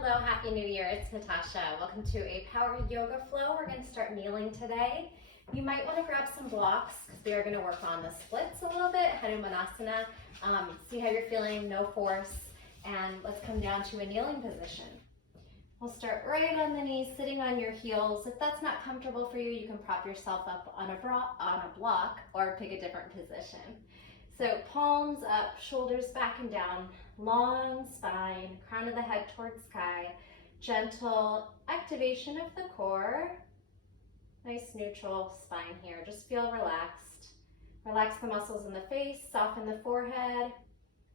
Hello, Happy New Year. It's Natasha. Welcome to a power yoga flow. We're going to start kneeling today. You might want to grab some blocks because we are going to work on the splits a little bit, Hanumanasana. See how you're feeling, no force, and let's come down to a kneeling position. We'll start right on the knees, sitting on your heels. If that's not comfortable for you, you can prop yourself up on a block or pick a different position. So palms up, shoulders back and down, long spine, crown of the head towards sky, gentle activation of the core. Nice neutral spine here, just feel relaxed. Relax the muscles in the face, soften the forehead,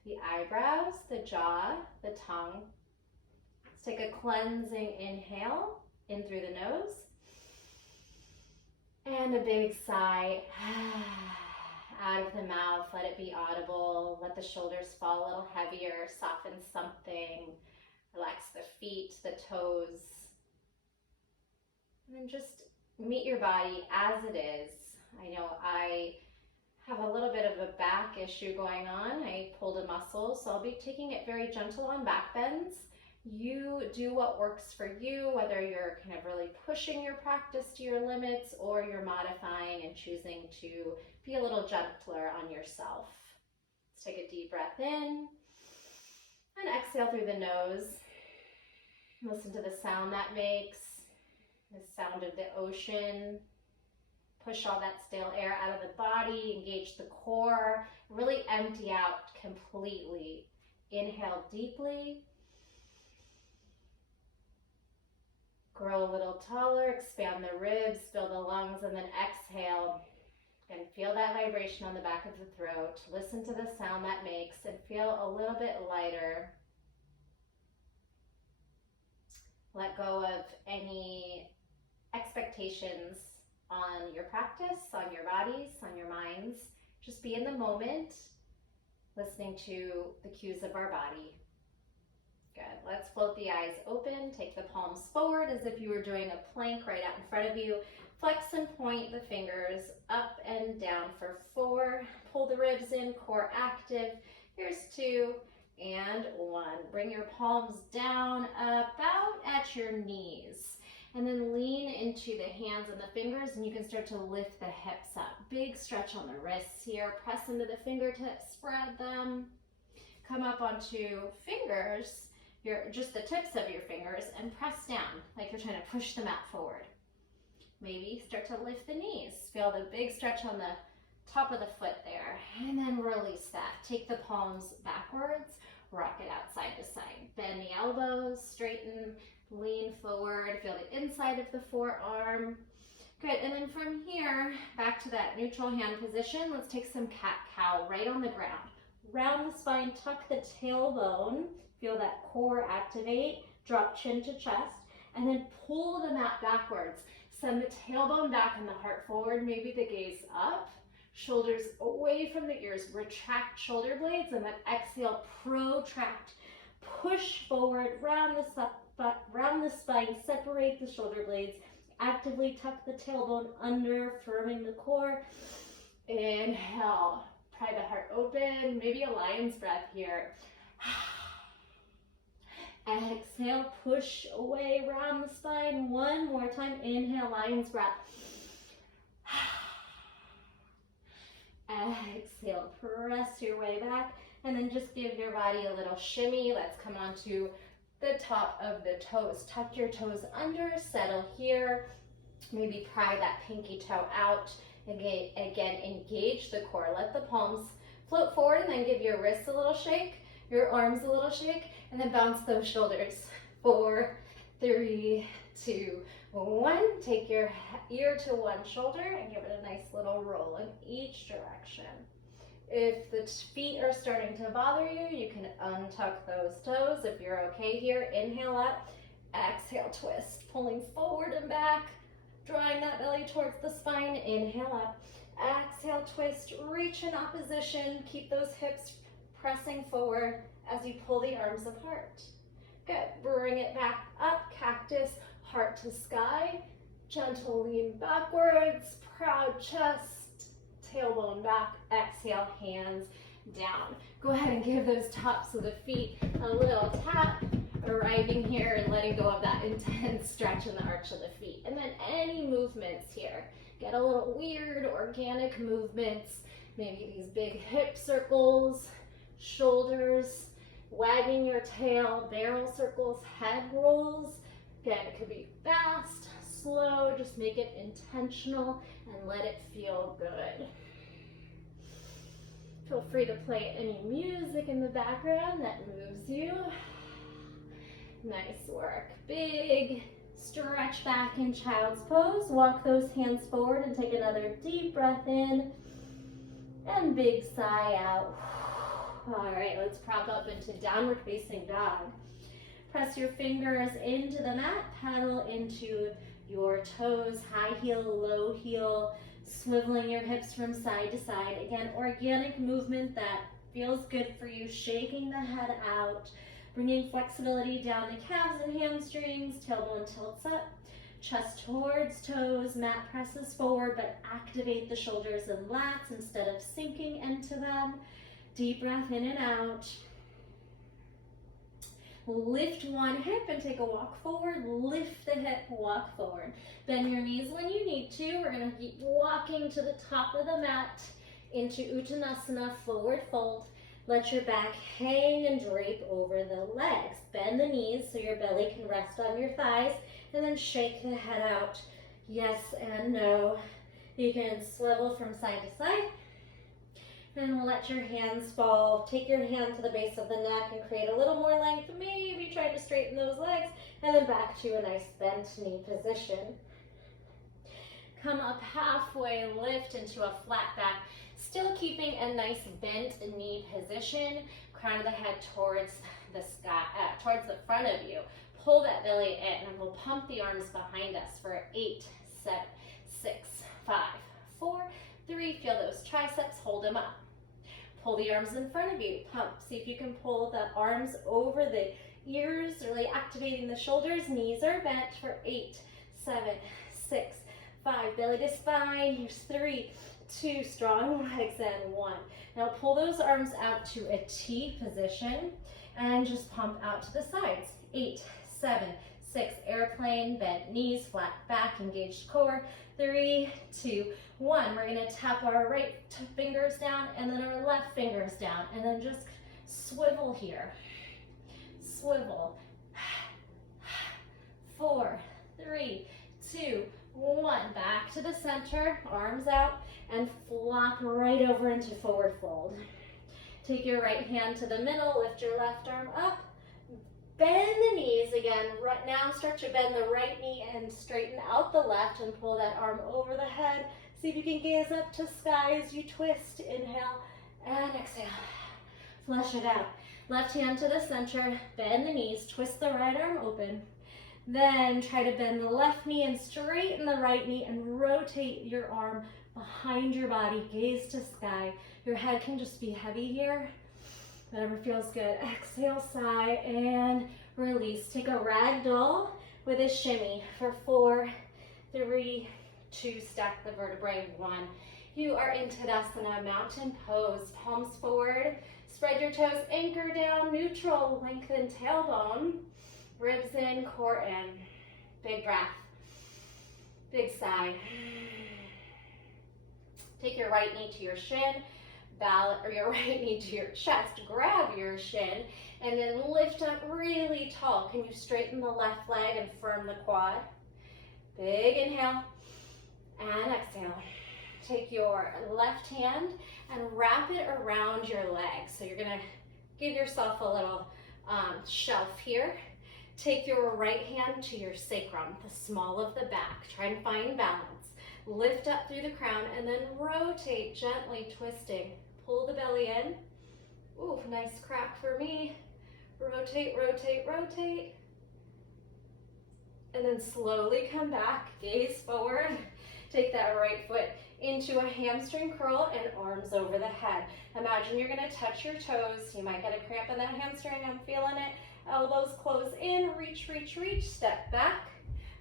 the eyebrows, the jaw, the tongue. Let's take a cleansing inhale, in through the nose, and a big sigh. Out of the mouth, let it be audible. Let the shoulders fall a little heavier, soften something. Relax the feet, the toes. And then just meet your body as it is. I know I have a little bit of a back issue going on. I pulled a muscle, so I'll be taking it very gentle on back bends. You do what works for you, whether you're kind of really pushing your practice to your limits or you're modifying and choosing to be a little gentler on yourself. Let's take a deep breath in and exhale through the nose. Listen to the sound that makes, the sound of the ocean. Push all that stale air out of the body, engage the core, really empty out completely. Inhale deeply. Grow a little taller, expand the ribs, fill the lungs, and then exhale. And feel that vibration on the back of the throat. Listen to the sound that makes and feel a little bit lighter. Let go of any expectations on your practice, on your bodies, on your minds. Just be in the moment, listening to the cues of our body. Good. Let's float the eyes open. Take the palms forward as if you were doing a plank right out in front of you. Flex and point the fingers up and down for 4. Pull the ribs in, core active. Here's 2 and 1. Bring your palms down about at your knees. And then lean into the hands and the fingers, and you can start to lift the hips up. Big stretch on the wrists here. Press into the fingertips, spread them. Come up onto fingers. Just the tips of your fingers, and press down like you're trying to push them out forward. Maybe start to lift the knees. Feel the big stretch on the top of the foot there, and then release that. Take the palms backwards, rock it out side to side. Bend the elbows, straighten, lean forward. Feel the inside of the forearm. Good, and then from here, back to that neutral hand position. Let's take some cat-cow right on the ground. Round the spine, tuck the tailbone. Feel that core activate, drop chin to chest, and then pull the mat backwards. Send the tailbone back and the heart forward, maybe the gaze up, shoulders away from the ears, retract shoulder blades, and then exhale, protract. Push forward, round the spine, separate the shoulder blades, actively tuck the tailbone under, firming the core. Inhale, pry the heart open, maybe a lion's breath here. Exhale, push away, round the spine. One more time. Inhale, lion's breath. Exhale, press your way back. And then just give your body a little shimmy. Let's come onto the top of the toes. Tuck your toes under, settle here. Maybe pry that pinky toe out. Again, engage the core. Let the palms float forward, and then give your wrists a little shake, your arms a little shake, and then bounce those shoulders. 4, 3, 2, 1. Take your ear to one shoulder and give it a nice little roll in each direction. If the feet are starting to bother you, you can untuck those toes. If you're okay here, inhale up, exhale, twist, pulling forward and back, drawing that belly towards the spine. Inhale up, exhale, twist, reach in opposition. Keep those hips pressing forward as you pull the arms apart. Good, bring it back up, cactus, heart to sky, gentle lean backwards, proud chest, tailbone back, exhale, hands down. Go ahead and give those tops of the feet a little tap. arriving here and letting go of that intense stretch in the arch of the feet. And then any movements here. Get a little weird, organic movements. Maybe these big hip circles, shoulders, wagging your tail, barrel circles, head rolls. Again, it could be fast, slow, just make it intentional and let it feel good. Feel free to play any music in the background that moves you. Nice work. Big stretch back in child's pose. Walk those hands forward and take another deep breath in. And big sigh out. All right, let's prop up into downward facing dog. Press your fingers into the mat, pedal into your toes, high heel, low heel, swiveling your hips from side to side. Again, organic movement that feels good for you, shaking the head out, bringing flexibility down the calves and hamstrings, tailbone tilts up, chest towards toes, mat presses forward, but activate the shoulders and lats instead of sinking into them. Deep breath in and out. Lift one hip and take a walk forward. Lift the hip, walk forward. Bend your knees when you need to. We're going to keep walking to the top of the mat into Uttanasana, forward fold. Let your back hang and drape over the legs. Bend the knees so your belly can rest on your thighs, and then shake the head out. Yes and no. You can swivel from side to side. And let your hands fall. Take your hand to the base of the neck and create a little more length. Maybe try to straighten those legs. And then back to a nice bent knee position. Come up halfway, lift into a flat back. Still keeping a nice bent knee position. Crown of the head towards the sky, towards the front of you. Pull that belly in, and we'll pump the arms behind us for 8, 7, 6, 5, 4, 3. Feel those triceps, hold them up. Pull the arms in front of you, pump. See if you can pull the arms over the ears, really activating the shoulders. Knees are bent for 8, 7, 6, 5. Belly to spine. Here's 3, 2. Strong legs and 1. Now pull those arms out to a T position and just pump out to the sides. 8, 7, 6. Airplane, bent knees, flat back, engaged core. 3, 2, 1. We're going to tap our right fingers down and then our left fingers down, and then just swivel here. Swivel. 4, 3, 2, 1. Back to the center, arms out, and flop right over into forward fold. Take your right hand to the middle, lift your left arm up. Bend the knees again. Right now, start to bend the right knee and straighten out the left and pull that arm over the head. See if you can gaze up to sky as you twist. Inhale and exhale. Flush it out. Left hand to the center. Bend the knees. Twist the right arm open. Then try to bend the left knee and straighten the right knee and rotate your arm behind your body. Gaze to sky. Your head can just be heavy here. Whatever feels good. Exhale, sigh, and release. Take a ragdoll with a shimmy for 4, 3, 2. Stack the vertebrae. 1. You are in Tadasana, mountain pose. Palms forward. Spread your toes. Anchor down. Neutral. Lengthen tailbone. Ribs in, core in. Big breath. Big sigh. Take your right knee to your shin. Or your right knee to your chest, grab your shin, and then lift up really tall. Can you straighten the left leg and firm the quad? Big inhale and exhale. Take your left hand and wrap it around your leg. So you're gonna give yourself a little shelf here. Take your right hand to your sacrum, the small of the back. Try and find balance. Lift up through the crown and then rotate, gently twisting. Pull the belly in. Ooh, nice crack for me. Rotate, rotate, rotate. And then slowly come back, gaze forward. Take that right foot into a hamstring curl and arms over the head. Imagine you're gonna touch your toes. You might get a cramp in that hamstring, I'm feeling it. Elbows close in, reach, reach, reach. Step back,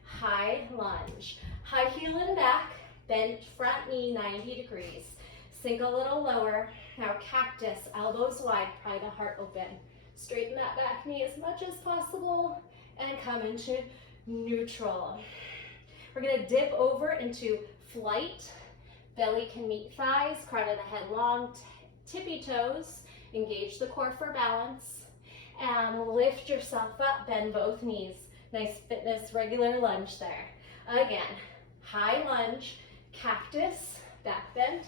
high lunge. High heel and back, bend front knee 90 degrees. Sink a little lower. Now cactus, elbows wide, pry the heart open. Straighten that back knee as much as possible and come into neutral. We're gonna dip over into flight. Belly can meet thighs, crown of the head long, tippy toes. Engage the core for balance. And lift yourself up, bend both knees. Nice fitness, regular lunge there. Again, high lunge, cactus, back bend.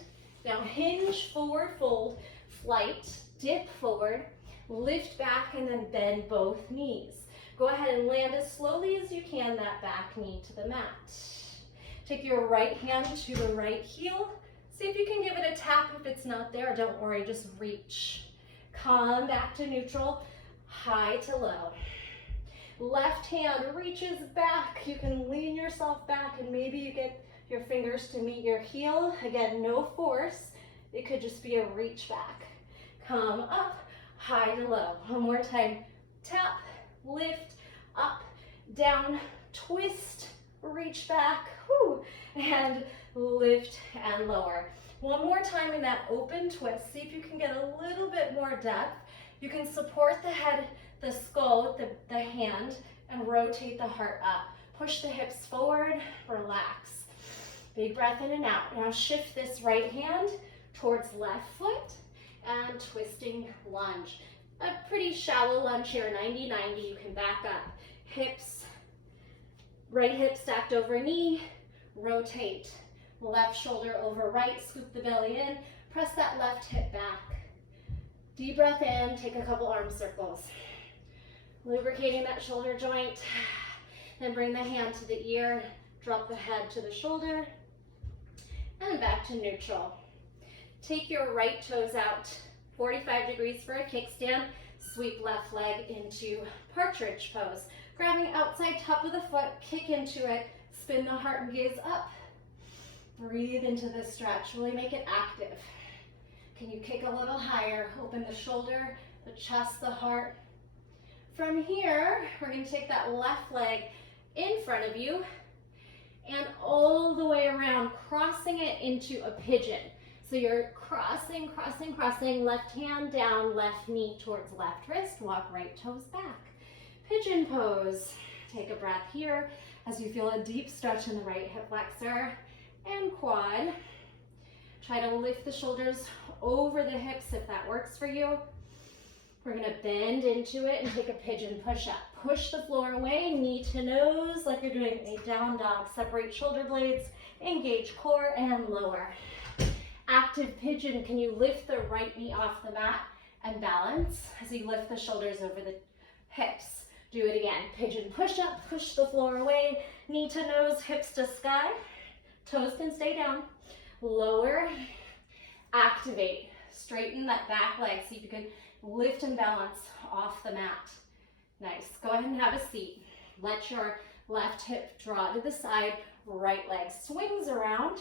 Now hinge, forward fold, flight, dip forward, lift back, and then bend both knees. Go ahead and land as slowly as you can that back knee to the mat. Take your right hand to the right heel. See if you can give it a tap if it's not there. Don't worry, just reach. Come back to neutral, high to low. Left hand reaches back. You can lean yourself back and maybe you get your fingers to meet your heel. Again, no force. It could just be a reach back. Come up, high to low. One more time. Tap, lift, up, down, twist, reach back, and lift and lower. One more time in that open twist. See if you can get a little bit more depth. You can support the head, the skull with the hand, and rotate the heart up. Push the hips forward, relax. Big breath in and out. Now shift this right hand towards left foot and twisting lunge. A pretty shallow lunge here, 90-90. You can back up. Hips, right hip stacked over knee, rotate. Left shoulder over right, scoop the belly in, press that left hip back. Deep breath in, take a couple arm circles. Lubricating that shoulder joint. Then bring the hand to the ear, drop the head to the shoulder, and back to neutral. Take your right toes out, 45 degrees for a kickstand. Sweep left leg into partridge pose. Grabbing outside top of the foot, kick into it, spin the heart and gaze up. Breathe into this stretch, really make it active. Can you kick a little higher? Open the shoulder, the chest, the heart. From here, we're going to take that left leg in front of you and all the way around, crossing it into a pigeon. So you're crossing, crossing, crossing, left hand down, left knee towards left wrist, walk right toes back. Pigeon pose. Take a breath here as you feel a deep stretch in the right hip flexor and quad. Try to lift the shoulders over the hips if that works for you. We're gonna bend into it and take a pigeon push-up. Push the floor away, knee to nose, like you're doing a down dog. Separate shoulder blades, engage core and lower. Active pigeon, can you lift the right knee off the mat and balance as you lift the shoulders over the hips. Do it again. Pigeon push-up, push the floor away, knee to nose, hips to sky. Toes can stay down. Lower, activate. Straighten that back leg. See if you can lift and balance off the mat. Nice. Go ahead and have a seat. Let your left hip draw to the side. Right leg swings around.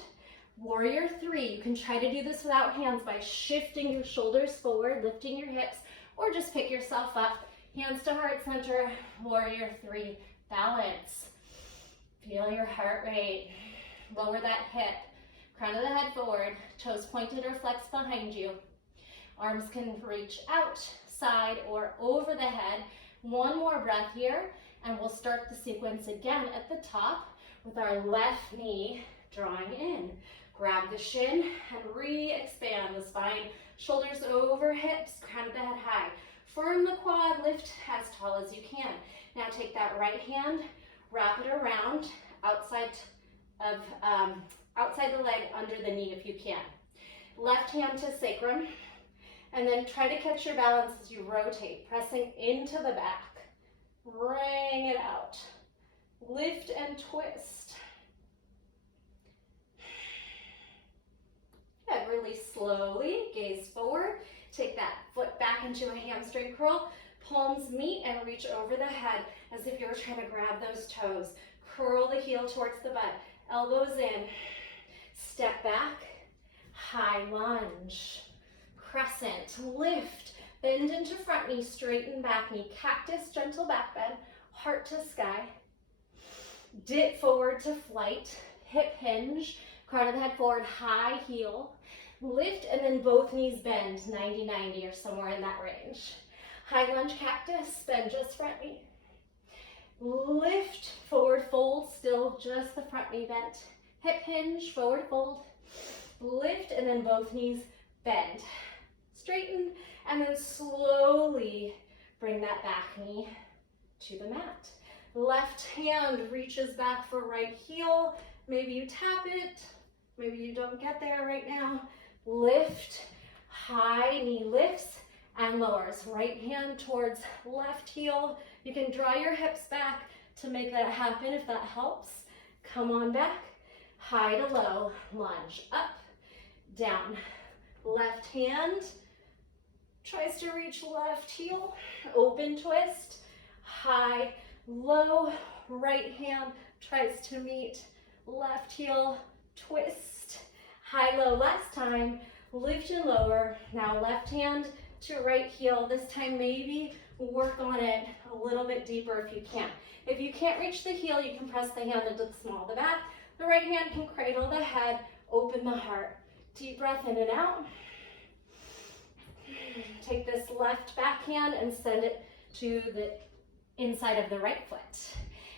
Warrior three. You can try to do this without hands by shifting your shoulders forward, lifting your hips, or just pick yourself up. Hands to heart center. Warrior three. Balance. Feel your heart rate. Lower that hip. Crown of the head forward. Toes pointed or flexed behind you. Arms can reach out, side, or over the head. One more breath here, and we'll start the sequence again at the top with our left knee drawing in. Grab the shin and re-expand the spine. Shoulders over hips, crown of the head high. Firm the quad, lift as tall as you can. Now take that right hand, wrap it around outside the leg, under the knee if you can. Left hand to sacrum, and then try to catch your balance as you rotate, pressing into the back. Bring it out. Lift and twist. Good. Release slowly, gaze forward. Take that foot back into a hamstring curl. Palms meet and reach over the head as if you were trying to grab those toes. Curl the heel towards the butt. Elbows in. Step back. High lunge. Crescent. Lift. Bend into front knee. Straighten back knee. Cactus. Gentle back bend. Heart to sky. Dip forward to flight. Hip hinge. Crown of the head forward. High heel. Lift and then both knees bend, 90-90 or somewhere in that range. High lunge cactus, bend just front knee. Lift, forward fold, still just the front knee bent. Hip hinge, forward fold. Lift, and then both knees bend. Straighten, and then slowly bring that back knee to the mat. Left hand reaches back for right heel. Maybe you tap it. Maybe you don't get there right now. Lift, high knee lifts and lowers. Right hand towards left heel. You can draw your hips back to make that happen if that helps. Come on back. High to low, lunge, up, down. Left hand tries to reach left heel, open twist, high, low, right hand tries to meet left heel, twist, high, low. Last time, lift and lower. Now left hand to right heel. This time maybe work on it a little bit deeper if you can. If you can't reach the heel, you can press the hand into the small of the back. The right hand can cradle the head, open the heart. Deep breath in and out. Take this left backhand and send it to the inside of the right foot.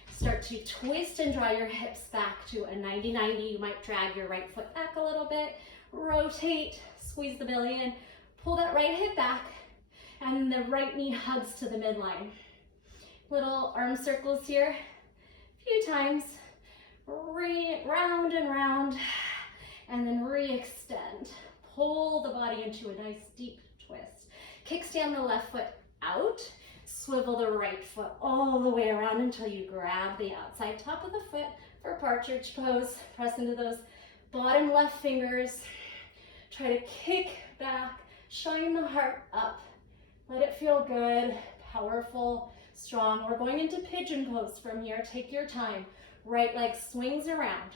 Start to twist and draw your hips back to a 90-90. You might drag your right foot back a little bit. Rotate, squeeze the belly in. Pull that right hip back, and the right knee hugs to the midline. Little arm circles here. A few times. Round and round, and then re-extend. Pull the body into a nice deep twist. Kickstand the left foot out. Swivel the right foot all the way around until you grab the outside top of the foot for partridge pose. Press into those bottom left fingers. Try to kick back. Shine the heart up. Let it feel good, powerful, strong. We're going into pigeon pose from here. Take your time. Right leg swings around.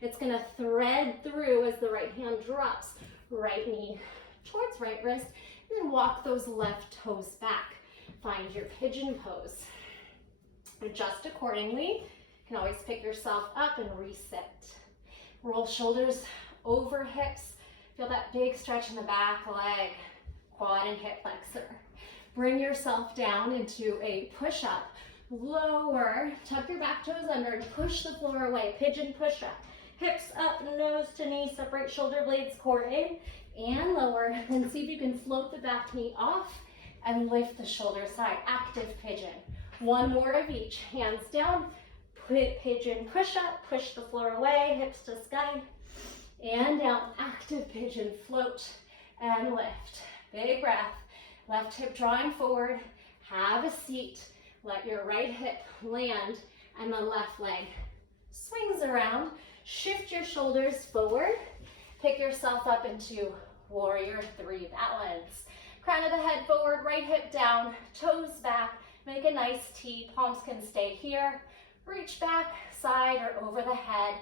It's going to thread through as the right hand drops. Right knee towards right wrist. And then walk those left toes back. Find your pigeon pose. Adjust accordingly. You can always pick yourself up and reset. Roll shoulders over hips. Feel that big stretch in the back leg, quad and hip flexor. Bring yourself down into a push-up. Lower, tuck your back toes under and push the floor away. Pigeon push-up. Hips up, nose to knee, separate shoulder blades, core in and lower. Then see if you can float the back knee off and lift the shoulder side. Active pigeon. One more of each. Hands down, pigeon push-up, push the floor away, hips to sky. And down, active pigeon, float and lift. Big breath. Left hip drawing forward. Have a seat. Let your right hip land and the left leg swings around. Shift your shoulders forward. Pick yourself up into warrior three. Balance. Crown of the head forward, right hip down, toes back. Make a nice T. Palms can stay here. Reach back, side or over the head.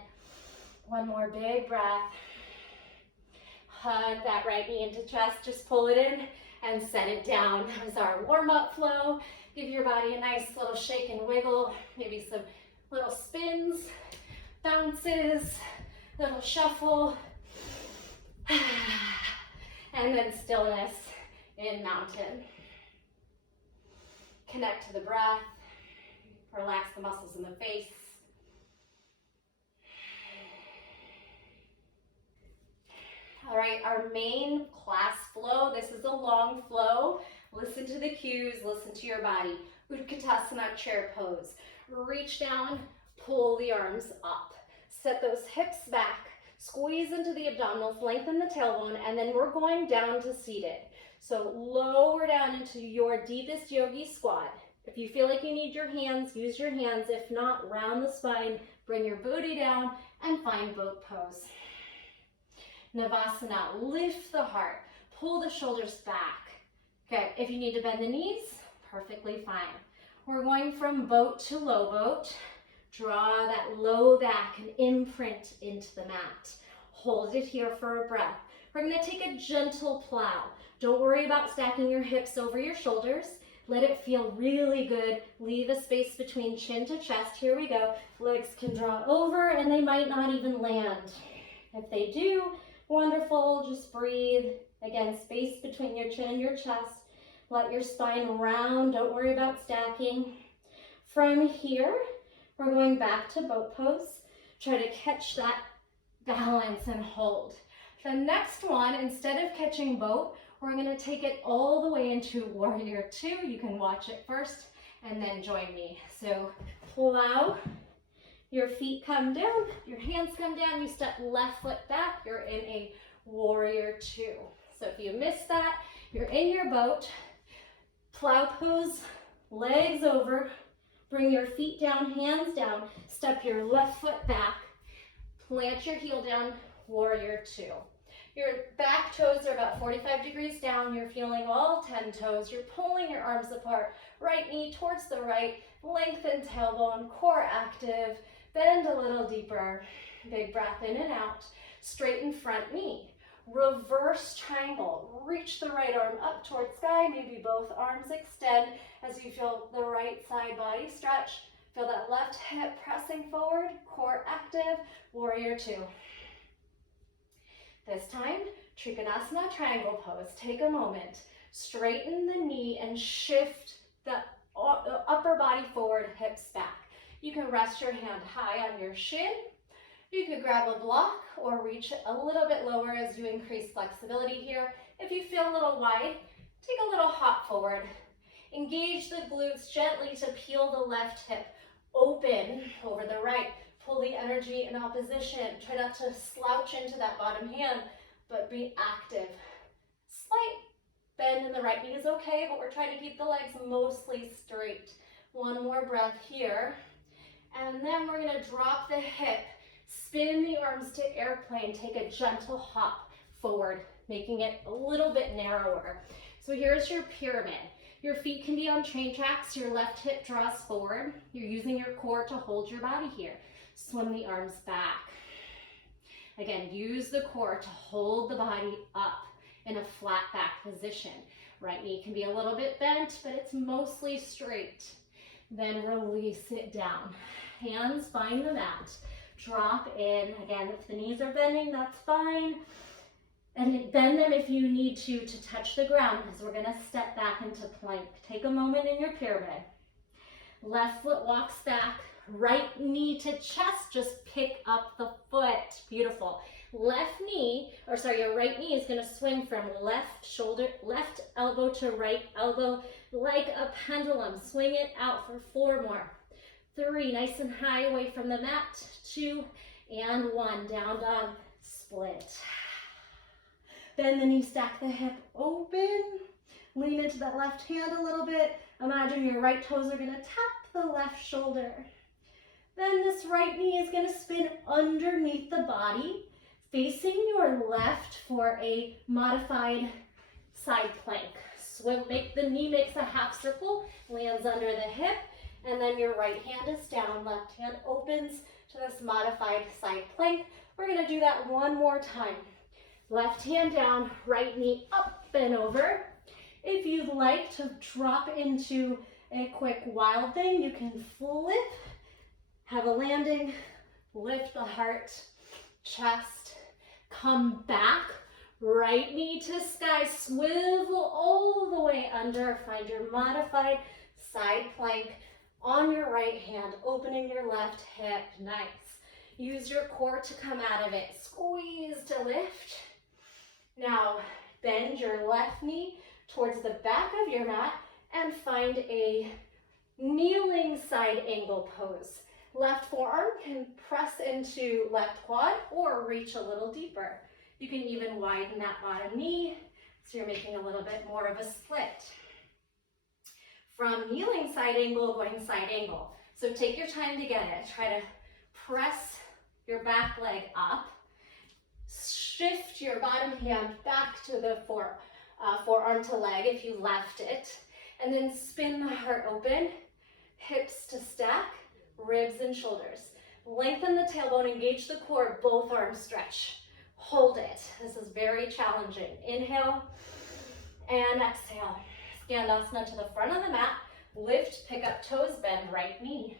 One more big breath. Hug that right knee into chest. Just pull it in and set it down. That was our warm-up flow. Give your body a nice little shake and wiggle. Maybe some little spins, bounces, little shuffle. And then stillness in mountain. Connect to the breath. Relax the muscles in the face. All right, our main class flow. This is a long flow. Listen to the cues, listen to your body. Utkatasana chair pose. Reach down, pull the arms up. Set those hips back, squeeze into the abdominals, lengthen the tailbone, and then we're going down to seated. So lower down into your deepest yogi squat. If you feel like you need your hands, use your hands. If not, round the spine, bring your booty down, and find boat pose. Navasana, lift the heart, pull the shoulders back. Okay, if you need to bend the knees, perfectly fine. We're going from boat to low boat. Draw that low back and imprint into the mat. Hold it here for a breath. We're going to take a gentle plow. Don't worry about stacking your hips over your shoulders. Let it feel really good. Leave a space between chin to chest. Here we go. Legs can draw over and they might not even land. If they do, wonderful. Just breathe. Again, space between your chin and your chest. Let your spine round, don't worry about stacking. From here, we're going back to boat pose. Try to catch that balance and hold. The next one, instead of catching boat, we're gonna take it all the way into warrior two. You can watch it first and then join me. So plow, your feet come down, your hands come down, you step left foot back, you're in a warrior two. So if you miss that, you're in your boat, plow pose, legs over, bring your feet down, hands down, step your left foot back, plant your heel down, warrior two. Your back toes are about 45 degrees down. You're feeling all 10 toes. You're pulling your arms apart. Right knee towards the right. Lengthen tailbone, core active. Bend a little deeper. Big breath in and out. Straighten front knee. Reverse triangle. Reach the right arm up towards sky. Maybe both arms extend as you feel the right side body stretch. Feel that left hip pressing forward. Core active. Warrior two. This time, Skandasana triangle pose. Take a moment. Straighten the knee and shift the upper body forward, hips back. You can rest your hand high on your shin. You can grab a block or reach a little bit lower as you increase flexibility here. If you feel a little wide, take a little hop forward. Engage the glutes gently to peel the left hip open over the right. Pull the energy in opposition. Try not to slouch into that bottom hand, but be active. Slight bend in the right knee is okay, but we're trying to keep the legs mostly straight. One more breath here. And then we're gonna drop the hip, spin the arms to airplane, take a gentle hop forward, making it a little bit narrower. So here's your pyramid. Your feet can be on train tracks, your left hip draws forward. You're using your core to hold your body here. Swim the arms back. Again, use the core to hold the body up in a flat back position. Right knee can be a little bit bent, but it's mostly straight. Then release it down. Hands find the mat. Drop in. Again, if the knees are bending, that's fine. And bend them if you need to touch the ground, because we're gonna step back into plank. Take a moment in your pyramid. Left foot walks back. Right knee to chest, just pick up the foot. Beautiful. Left knee, or sorry, your right knee is gonna swing from left shoulder, left elbow to right elbow, like a pendulum. Swing it out for 4 more. 3, nice and high away from the mat. 2 and 1, down dog, split. Bend the knee, stack the hip open. Lean into that left hand a little bit. Imagine your right toes are gonna tap the left shoulder. Then this right knee is gonna spin underneath the body, facing your left for a modified side plank. Swim, the knee makes a half circle, lands under the hip, and then your right hand is down, left hand opens to this modified side plank. We're gonna do that one more time. Left hand down, right knee up and over. If you'd like to drop into a quick wild thing, you can flip. Have a landing, lift the heart, chest, come back, right knee to sky, swivel all the way under, find your modified side plank on your right hand, opening your left hip, nice. Use your core to come out of it, squeeze to lift. Now, bend your left knee towards the back of your mat and find a kneeling side angle pose. Left forearm can press into left quad or reach a little deeper. You can even widen that bottom knee so you're making a little bit more of a split. From kneeling side angle, going side angle. So take your time to get it. Try to press your back leg up. Shift your bottom hand back to the forearm to leg if you left it. And then spin the heart open, hips to stack, ribs and shoulders. Lengthen the tailbone, engage the core, both arms stretch. Hold it. This is very challenging. Inhale and exhale. Skandasana to the front of the mat. Lift, pick up toes, bend right knee.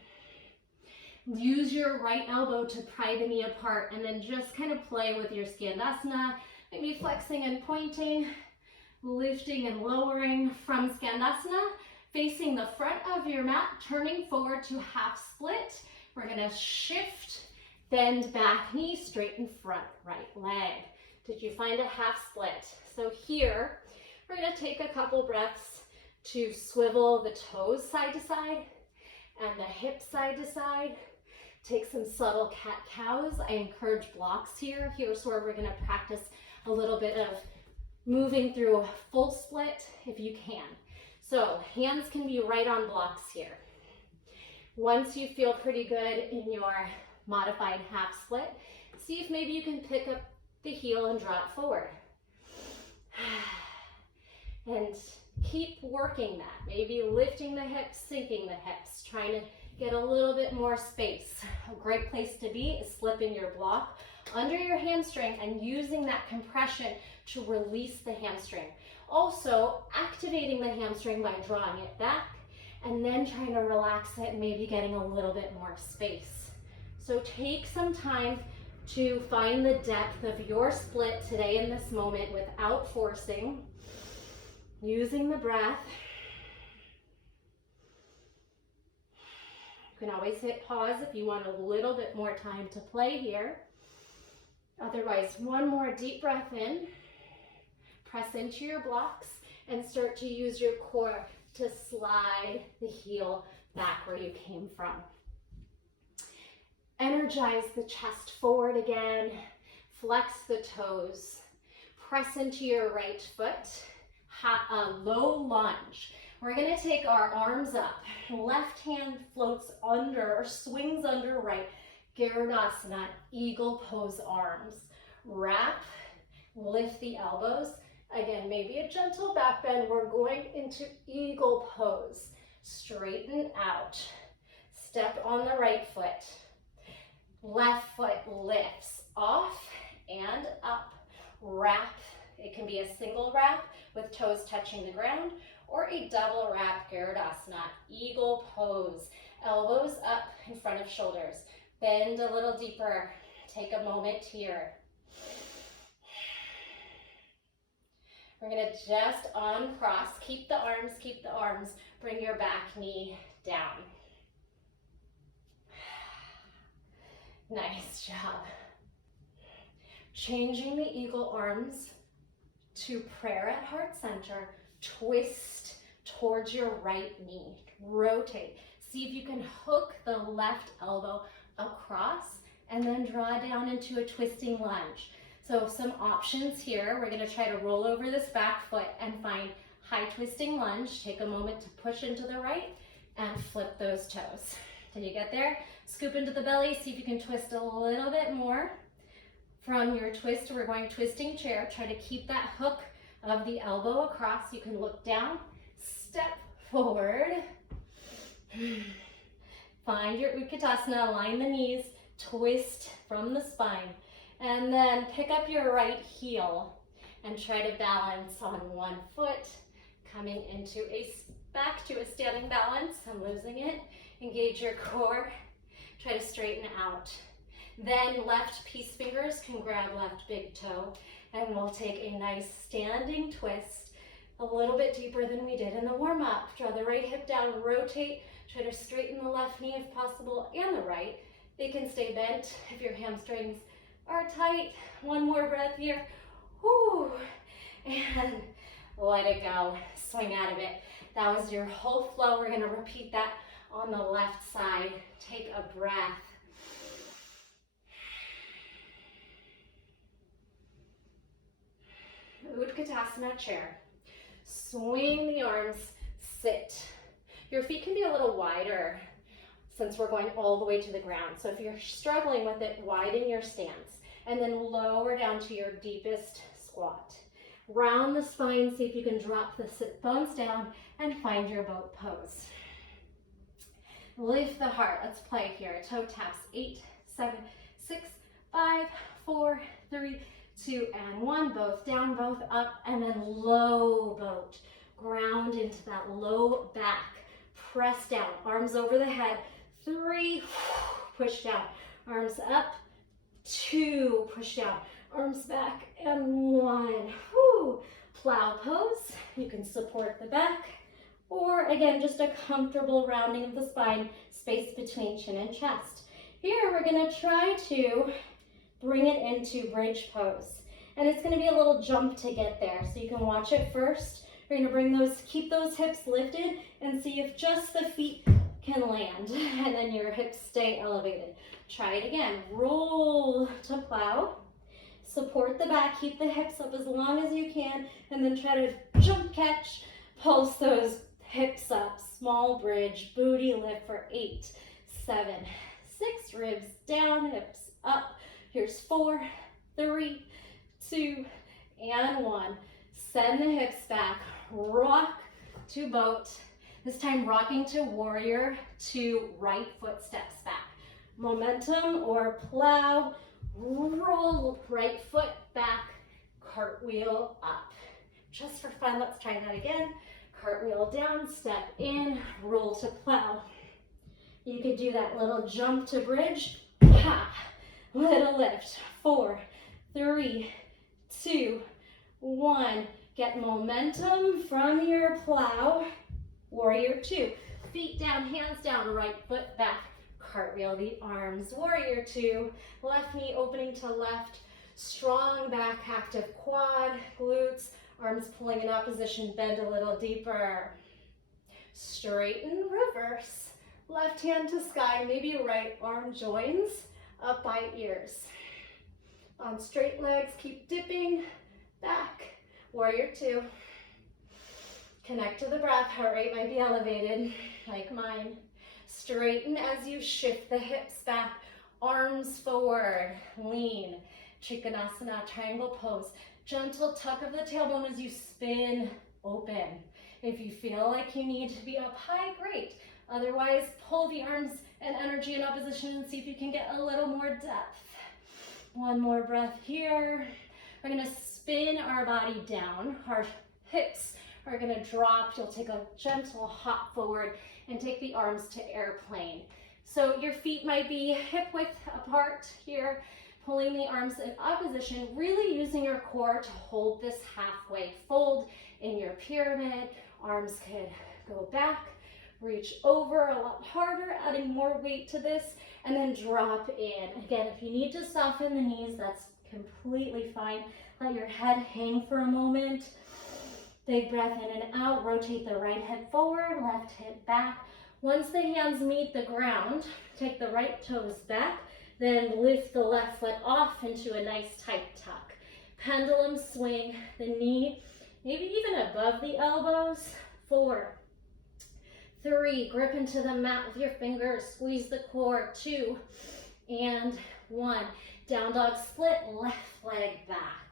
Use your right elbow to pry the knee apart and then just kind of play with your Skandasana, maybe flexing and pointing. lifting and lowering from Skandasana, facing the front of your mat, turning forward to half split. We're gonna shift, bend back knee, straighten front right leg. Did you find a half split? So here, we're gonna take a couple breaths to swivel the toes side to side and the hips side to side. Take some subtle cat-cows. I encourage blocks here. Here's where we're gonna practice a little bit of moving through a full split if you can. So hands can be right on blocks here. Once you feel pretty good in your modified half split, see if maybe you can pick up the heel and draw it forward. And keep working that. Maybe lifting the hips, sinking the hips, trying to get a little bit more space. A great place to be is slipping your block under your hamstring and using that compression to release the hamstring. Also, activating the hamstring by drawing it back and then trying to relax it and maybe getting a little bit more space. So take some time to find the depth of your split today in this moment without forcing, using the breath. You can always hit pause if you want a little bit more time to play here. Otherwise, one more deep breath in. Press into your blocks and start to use your core to slide the heel back where you came from. Energize the chest forward again. Flex the toes. Press into your right foot. A low lunge. We're going to take our arms up. Left hand floats under or swings under right. Skandasana, eagle pose arms. Wrap, lift the elbows. Again, maybe a gentle back bend. We're going into eagle pose. Straighten out. Step on the right foot. Left foot lifts off and up. Wrap. It can be a single wrap with toes touching the ground or a double wrap, Skandasana, eagle pose. Elbows up in front of shoulders. Bend a little deeper. Take a moment here. We're going to just uncross. Keep the arms. Bring your back knee down. Nice job. Changing the eagle arms to prayer at heart center. Twist towards your right knee. Rotate. See if you can hook the left elbow across and then draw down into a twisting lunge. So some options here. We're going to try to roll over this back foot and find high twisting lunge. Take a moment to push into the right and flip those toes. Did you get there? Scoop into the belly. See if you can twist a little bit more. From your twist, we're going twisting chair. Try to keep that hook of the elbow across. You can look down, step forward. Find your Utkatasana, align the knees, twist from the spine. And then pick up your right heel and try to balance on one foot, coming into back to a standing balance. I'm losing it. Engage your core. Try to straighten out. Then left peace fingers can grab left big toe, and we'll take a nice standing twist, a little bit deeper than we did in the warm-up. Draw the right hip down, rotate. Try to straighten the left knee if possible, and the right. They can stay bent if your hamstrings are tight. One more breath here. Whew. And let it go. Swing out of it. That was your whole flow. We're going to repeat that on the left side. Take a breath. Utkatasana chair. Swing the arms, sit. Your feet can be a little wider since we're going all the way to the ground. So if you're struggling with it, widen your stance and then lower down to your deepest squat. Round the spine, see if you can drop the sit bones down and find your boat pose. Lift the heart. Let's play here. Toe taps. 8, 7, 6, 5, 4, 3, 2, and 1. Both down, both up, and then low boat. Ground into that low back. Press down. Arms over the head. 3, push down. Arms up. 2, push down. Arms back, and 1. plow pose. You can support the back, or again, just a comfortable rounding of the spine, space between chin and chest. Here, we're gonna try to bring it into bridge pose. And it's gonna be a little jump to get there. So you can watch it first. You're gonna keep those hips lifted and see if just the feet can land. And then your hips stay elevated. Try it again. Roll to plow. Support the back, keep the hips up as long as you can, and then try to jump catch, pulse those hips up. Small bridge, booty lift for 8, 7, 6, ribs down, hips up. Here's 4, 3, 2, and 1. Send the hips back, rock to boat. This time rocking to warrior, to right foot steps back. Momentum or plow, roll right foot back, cartwheel up. Just for fun, let's try that again. Cartwheel down, step in, roll to plow. You could do that little jump to bridge, ha, little lift. 4, 3, 2, 1. Get momentum from your plow. Warrior 2. Feet down, hands down, right foot back. Cartwheel the arms. Warrior 2. Left knee opening to left. Strong back, active quad, glutes. Arms pulling in opposition, bend a little deeper. Straighten, reverse. Left hand to sky, maybe right arm joins up by ears. On straight legs, keep dipping back. Warrior 2. Connect to the breath. Heart rate might be elevated, like mine. Straighten as you shift the hips back. Arms forward. Lean. Skandasana, triangle pose. Gentle tuck of the tailbone as you spin open. If you feel like you need to be up high, great. Otherwise, pull the arms and energy in opposition and see if you can get a little more depth. One more breath here. We're gonna spin our body down. Our hips are gonna drop. You'll take a gentle hop forward and take the arms to airplane. So your feet might be hip width apart here, pulling the arms in opposition, really using your core to hold this halfway fold in your pyramid. Arms could go back, reach over a lot harder, adding more weight to this, and then drop in. Again, if you need to soften the knees, that's completely fine. Let your head hang for a moment. Big breath in and out. Rotate the right hip forward, left hip back. Once the hands meet the ground, take the right toes back, then lift the left foot off into a nice tight tuck. Pendulum swing, the knee maybe even above the elbows. 4, 3, grip into the mat with your fingers, squeeze the core. 2, and 1. Down dog split, left leg back.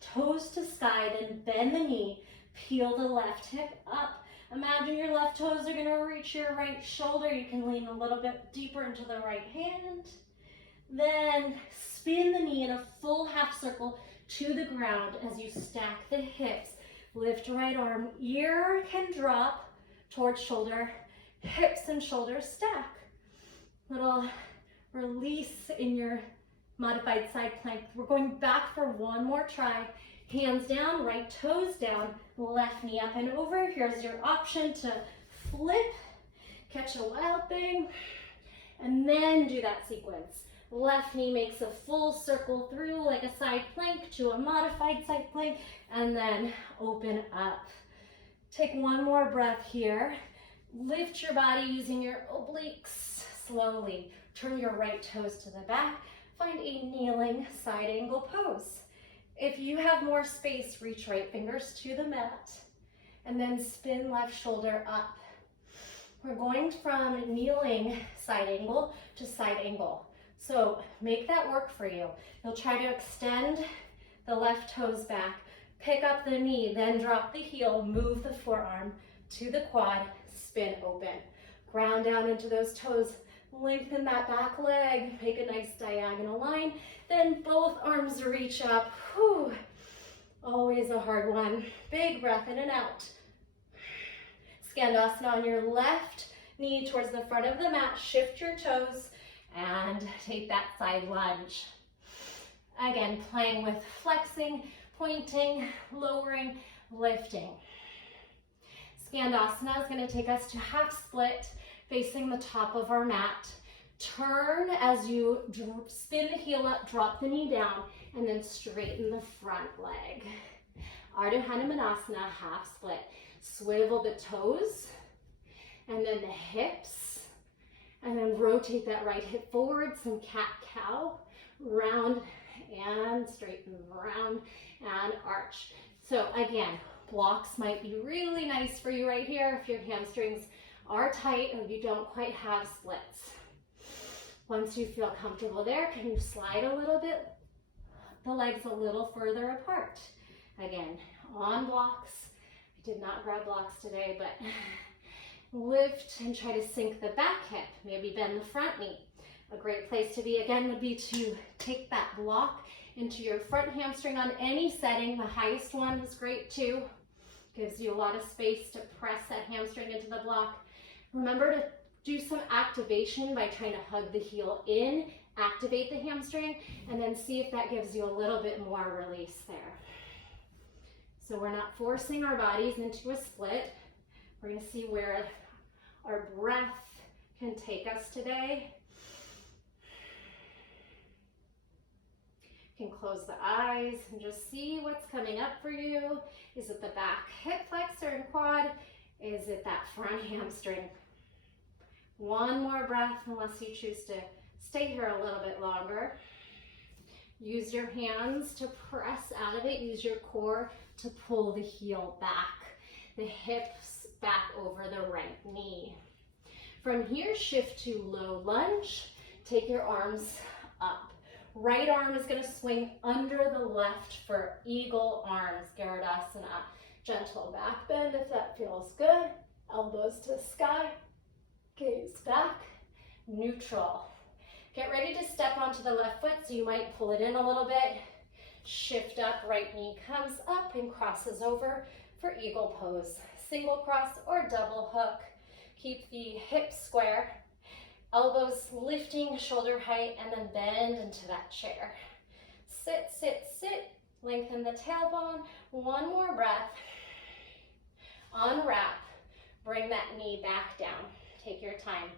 Toes to sky, then bend the knee, peel the left hip up. Imagine your left toes are gonna reach your right shoulder. You can lean a little bit deeper into the right hand. Then spin the knee in a full half circle to the ground as you stack the hips. Lift right arm, ear can drop towards shoulder, hips and shoulders stack. Little release in your modified side plank. We're going back for one more try. Hands down, right toes down, left knee up and over. Here's your option to flip, catch a wild thing, and then do that sequence. Left knee makes a full circle through like a side plank to a modified side plank, and then open up. Take one more breath here. Lift your body using your obliques slowly. Turn your right toes to the back. Find a kneeling side angle pose. If you have more space, reach right fingers to the mat and then spin left shoulder up. We're going from kneeling side angle to side angle. So make that work for you. You'll try to extend the left toes back, pick up the knee, then drop the heel, move the forearm to the quad, spin open. Ground down into those toes, lengthen that back leg, make a nice diagonal line, then both arms reach up. Whew. Always a hard one. Big breath in and out. Skandasana on your left knee towards the front of the mat, shift your toes, and take that side lunge. Again, playing with flexing, pointing, lowering, lifting. Skandasana is going to take us to half split, facing the top of our mat. Turn as you spin the heel up, drop the knee down, and then straighten the front leg. Ardha Hanumanasana, half split. Swivel the toes, and then the hips, and then rotate that right hip forward, some cat-cow, round and straighten, round and arch. So again, blocks might be really nice for you right here if your hamstrings are tight or you don't quite have splits. Once you feel comfortable there, can you slide a little bit, the legs a little further apart? Again, on blocks. I did not grab blocks today, but lift and try to sink the back hip, maybe bend the front knee. A great place to be again would be to take that block into your front hamstring on any setting. The highest one is great too. Gives you a lot of space to press that hamstring into the block. Remember to do some activation by trying to hug the heel in, activate the hamstring, and then see if that gives you a little bit more release there. So we're not forcing our bodies into a split. We're going to see where our breath can take us today. You can close the eyes and just see what's coming up for you. Is it the back hip flexor and quad? Is it that front hamstring? One more breath, unless you choose to stay here a little bit longer. Use your hands to press out of it. Use your core to pull the heel back, the hips back over the right knee. From here, shift to low lunge. Take your arms up. Right arm is going to swing under the left for eagle arms, Skandasana. Gentle back bend if that feels good. Elbows to the sky. Gaze back. Neutral. Get ready to step onto the left foot, so you might pull it in a little bit. Shift up, right knee comes up and crosses over for eagle pose. Single cross or double hook. Keep the hips square. Elbows lifting shoulder height, and then bend into that chair. Sit, sit, sit. Lengthen the tailbone. One more breath. Unwrap. Bring that knee back down. Take your time.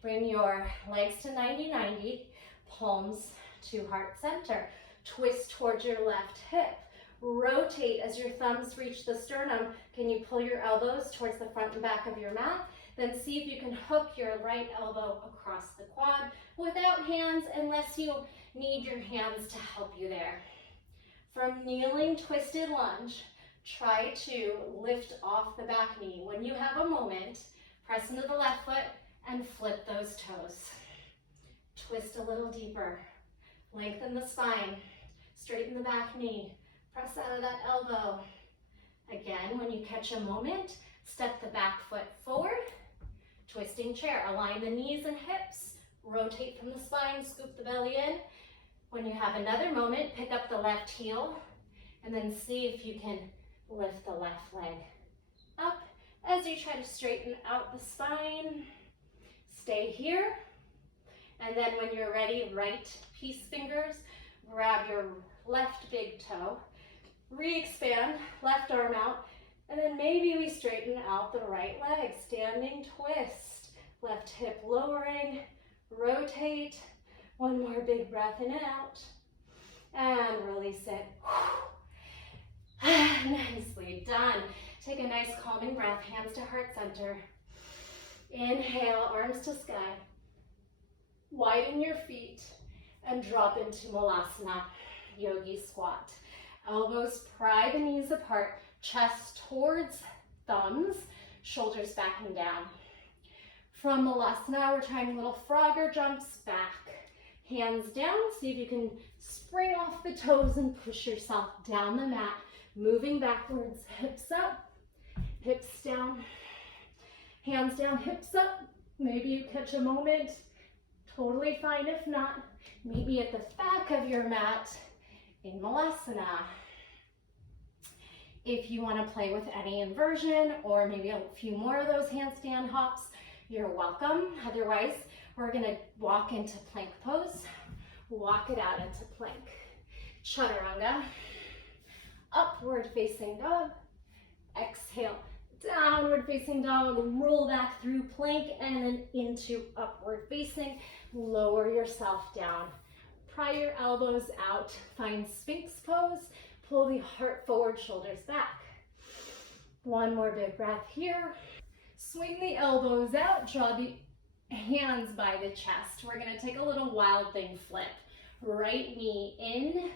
Bring your legs to 90-90, palms to heart center. Twist towards your left hip. Rotate as your thumbs reach the sternum. Can you pull your elbows towards the front and back of your mat? Then see if you can hook your right elbow across the quad without hands, unless you need your hands to help you there. From kneeling twisted lunge, try to lift off the back knee. When you have a moment, press into the left foot and flip those toes. Twist a little deeper. Lengthen the spine. Straighten the back knee. Press out of that elbow. Again, when you catch a moment, step the back foot forward. Twisting chair. Align the knees and hips. Rotate from the spine. Scoop the belly in. When you have another moment, pick up the left heel and then see if you can lift the left leg up as you try to straighten out the spine. Stay here. And then when you're ready, right peace fingers, grab your left big toe, re-expand, left arm out, and then maybe we straighten out the right leg. Standing twist, left hip lowering, rotate. One more big breath in and out, and release it. Nicely done. Take a nice calming breath, hands to heart center. Inhale, arms to sky. Widen your feet and drop into Malasana, Yogi squat. Elbows pry the knees apart, chest towards thumbs, shoulders back and down. From Malasana, we're trying little frogger jumps back. Hands down, see if you can spring off the toes and push yourself down the mat, moving backwards, hips up, hips down, hands down, hips up. Maybe you catch a moment, totally fine if not. Maybe at the back of your mat in Malasana. If you want to play with any inversion or maybe a few more of those handstand hops, you're welcome. Otherwise, we're going to walk into plank pose, walk it out into plank. Chaturanga. upward facing dog. Exhale, downward facing dog, roll back through plank and then into upward facing. Lower yourself down. Pry your elbows out. Find Sphinx pose. Pull the heart forward, shoulders back. One more big breath here. Swing the elbows out. Draw the hands by the chest. We're going to take a little wild thing flip. Right knee in.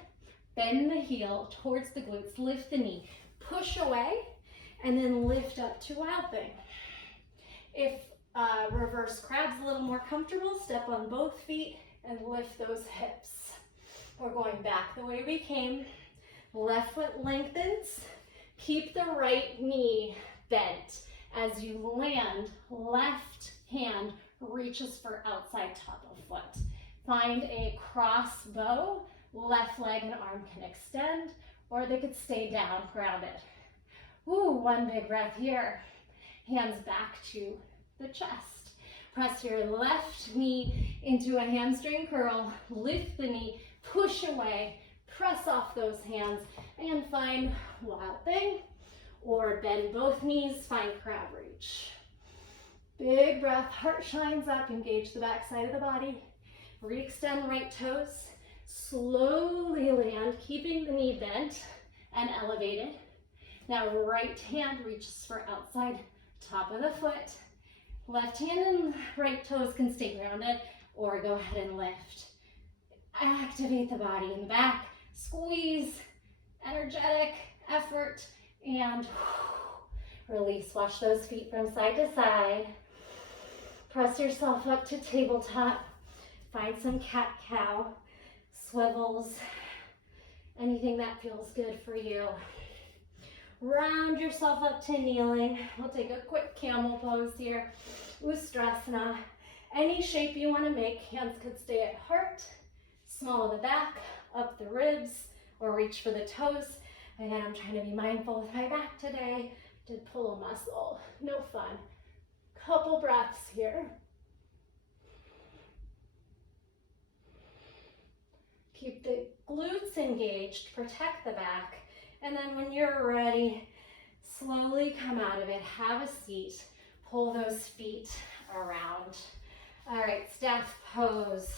Bend the heel towards the glutes. Lift the knee. Push away. And then lift up to wild thing. If reverse crab's a little more comfortable, step on both feet and lift those hips. We're going back the way we came. Left foot lengthens. Keep the right knee bent. As you land, left hand reaches for outside top of foot. Find a cross bow. Left leg and arm can extend, or they could stay down, grounded. Ooh, one big breath here. Hands back to the chest. Press your left knee into a hamstring curl. Lift the knee, push away, press off those hands, and find wild thing. Or bend both knees, find crab reach. Big breath, heart shines up, engage the back side of the body. Re-extend right toes. Slowly land, keeping the knee bent and elevated. Now right hand reaches for outside top of the foot. Left hand and right toes can stay grounded or go ahead and lift. Activate the body in the back. Squeeze, energetic effort, and release. Wash those feet from side to side. Press yourself up to tabletop. Find some cat-cow, swivels, anything that feels good for you. Round yourself up to kneeling. We'll take a quick camel pose here. Ustrasana. Any shape you want to make. Hands could stay at heart. Small in the back, up the ribs, or reach for the toes. Again, I'm trying to be mindful with my back today. Did pull a muscle. No fun. Couple breaths here. Keep the glutes engaged. Protect the back. And then when you're ready, slowly come out of it. Have a seat. Pull those feet around. All right, staff pose.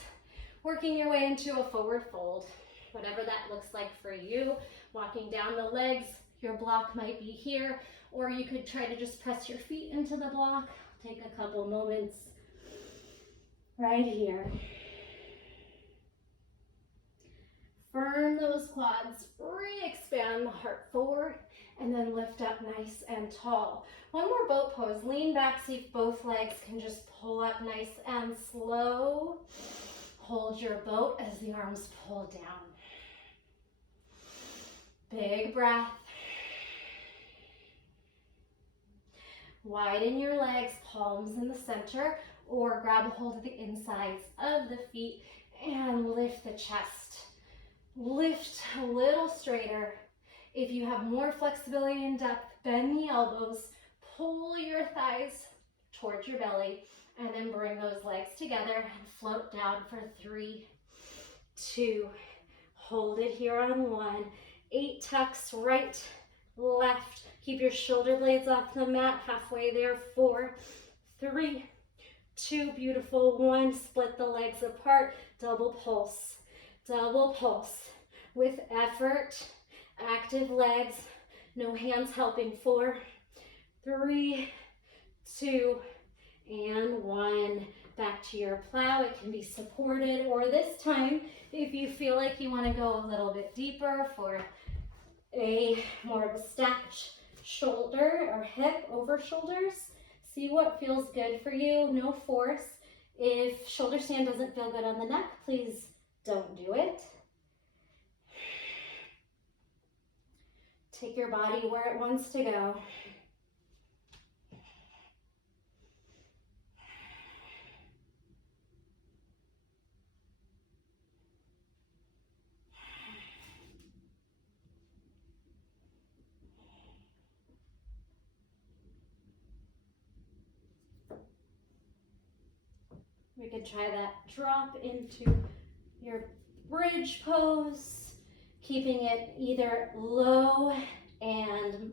Working your way into a forward fold. Whatever that looks like for you. Walking down the legs. Your block might be here. Or you could try to just press your feet into the block. Take a couple moments right here. Firm those quads, re-expand the heart forward, and then lift up nice and tall. One more boat pose. Lean back, see if both legs can just pull up nice and slow. Hold your boat as the arms pull down. Big breath. Widen your legs, palms in the center, or grab a hold of the insides of the feet and lift the chest. Lift a little straighter. If you have more flexibility and depth, bend the elbows, pull your thighs towards your belly, and then bring those legs together and float down for 3, 2, hold it here on 1, 8 tucks, right, left, keep your shoulder blades off the mat, halfway there, 4, 3, 2, beautiful, 1, split the legs apart, double pulse with effort, active legs, no hands helping, 4, 3, 2, and 1. Back to your plow. It can be supported, or this time, if you feel like you want to go a little bit deeper for a more of a stacked shoulder or hip over shoulders, see what feels good for you, no force. If shoulder stand doesn't feel good on the neck, please don't do it. Take your body where it wants to go. We could try that drop into your bridge pose. keeping it either low and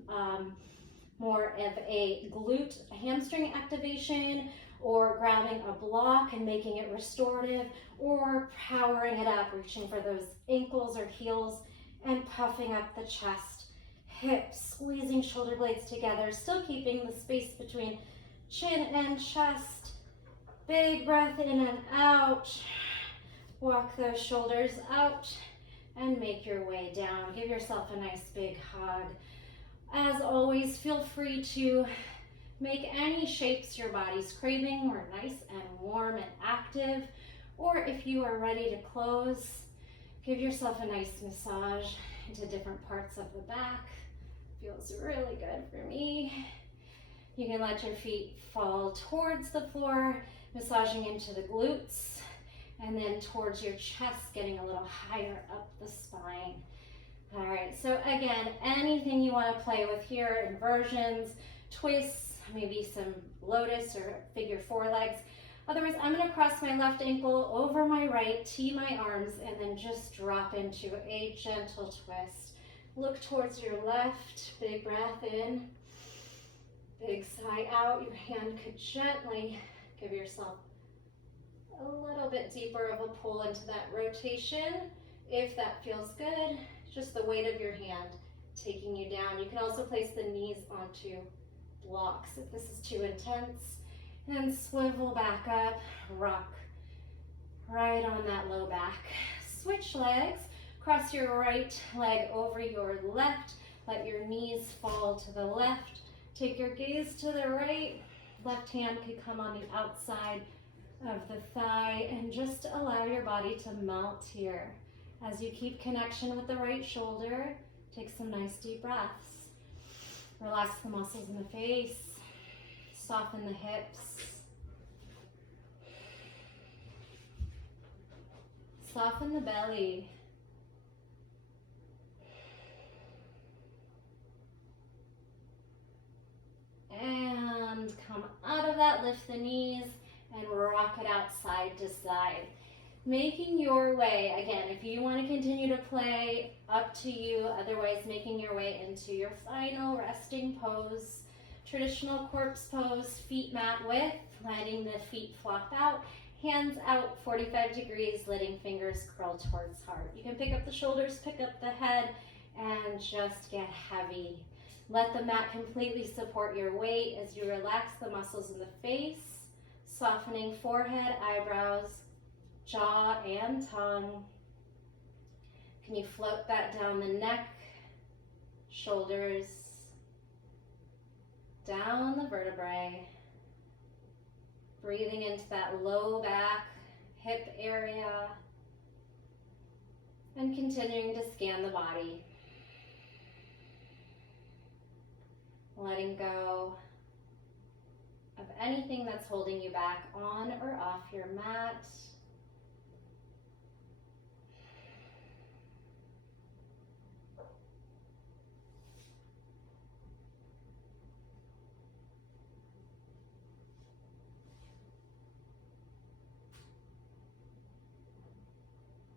more of a glute hamstring activation, or grabbing a block and making it restorative, or powering it up, reaching for those ankles or heels and puffing up the chest, hips, squeezing shoulder blades together, still keeping the space between chin and chest. Big breath in and out. Walk those shoulders out and make your way down. Give yourself a nice big hug. As always, feel free to make any shapes your body's craving. We're nice and warm and active. Or if you are ready to close, give yourself a nice massage into different parts of the back. Feels really good for me. You can let your feet fall towards the floor, massaging into the glutes, and then towards your chest, getting a little higher up the spine. All right, so again, anything you want to play with here, inversions, twists, maybe some lotus or figure four legs. Otherwise, I'm going to cross my left ankle over my right, tee my arms, and then just drop into a gentle twist. Look towards your left, big breath in, big sigh out. Your hand could gently give yourself a little bit deeper of a pull into that rotation. If that feels good, just the weight of your hand taking you down. You can also place the knees onto blocks if this is too intense. And swivel back up, rock right on that low back. Switch legs, cross your right leg over your left. Let your knees fall to the left. Take your gaze to the right. Left hand could come on the outside of the thigh, and just allow your body to melt here. As you keep connection with the right shoulder, take some nice deep breaths. Relax the muscles in the face, soften the hips. Soften the belly. And come out of that, lift the knees, and rock it out side to side. Making your way, again, if you want to continue to play, up to you. Otherwise, making your way into your final resting pose. Traditional corpse pose, feet mat width, letting the feet flop out. Hands out 45 degrees, letting fingers curl towards heart. You can pick up the shoulders, pick up the head, and just get heavy. Let the mat completely support your weight as you relax the muscles in the face, softening forehead, eyebrows, jaw, and tongue. Can you float that down the neck, shoulders, down the vertebrae, breathing into that low back, hip area, and continuing to scan the body. Letting go of anything that's holding you back on or off your mat.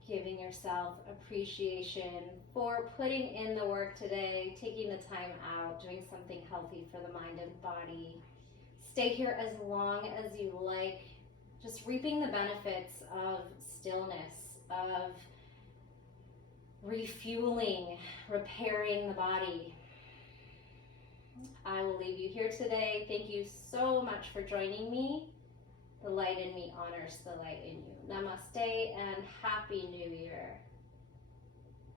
Giving yourself appreciation for putting in the work today, taking the time out, doing something healthy for the mind and body. Stay here as long as you like, just reaping the benefits of stillness, of refueling, repairing the body. I will leave you here today. Thank you so much for joining me. The light in me honors the light in you. Namaste and happy New